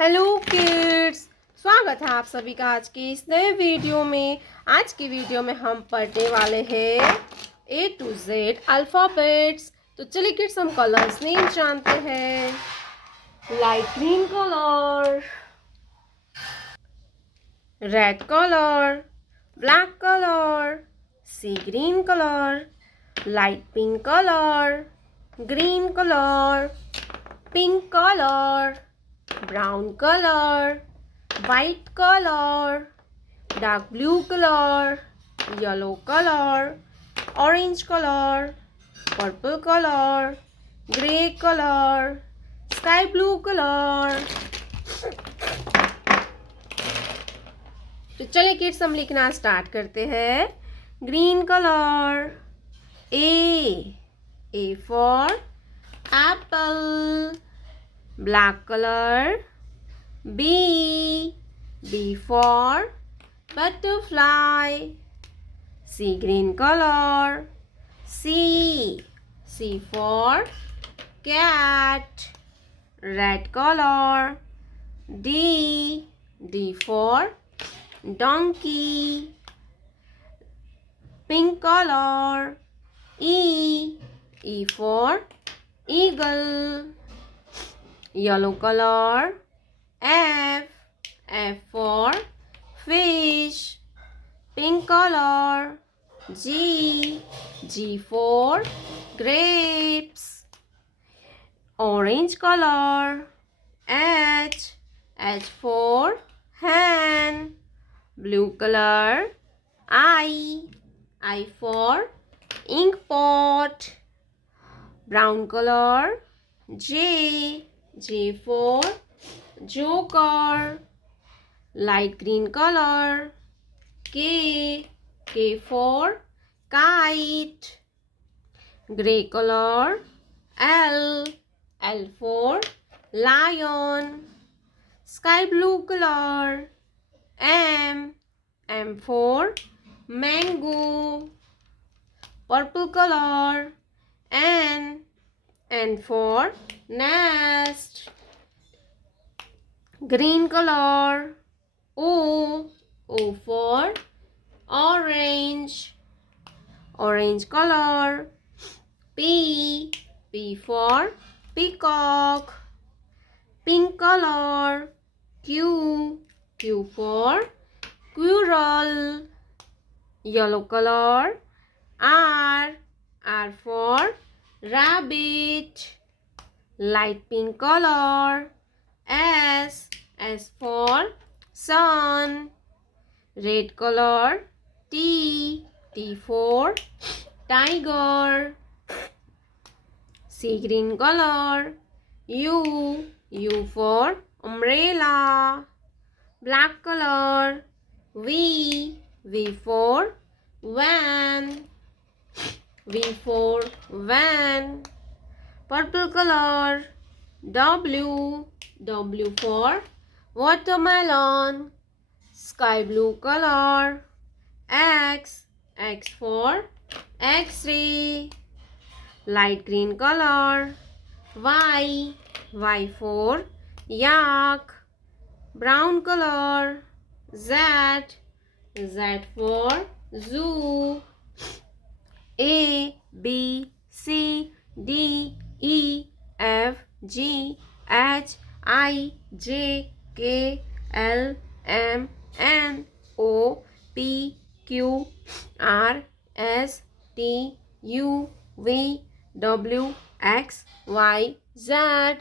Hello kids, स्वागत है आप सभी का आज के इस नए वीडियो में। आज की वीडियो में हम पढ़ने वाले हैं A to Z अल्फ़ाबेट्स। तो चलिए किड्स, हम कलर्स नेम जानते हैं। Light green colour, red colour, black colour, sea green colour, light pink colour, green colour, pink colour, brown color, white color, dark blue color, yellow color, orange color, purple color, grey color, sky blue color। तो चलिए kids, हम लिखना start करते हैं। Green colour, A for apple। Black color, B for butterfly। Sea green color, C for cat। Red color, D for donkey। Pink color, E for eagle। Yellow color, F for fish। Pink color, G for grapes। Orange color, H for hen। Blue color, I for ink pot। Brown color, J for joker। Light green color, K for kite। Gray color, L for lion। Sky blue color, M for mango। Purple color, N for nest। Green color, O for orange। Orange color, P for peacock। Pink color, Q for squirrel। Yellow color, R for rabbit। Light pink color, S for sun। Red color, T for tiger। Sea green color, U for umbrella। Black color, V for van। V for van। Purple color, W for watermelon। Sky blue color, X for X-ray। Light green color, Y for yak। Brown color, Z for zoo। A B C D E F G H I J K L M N O P Q R S T U V W X Y Z।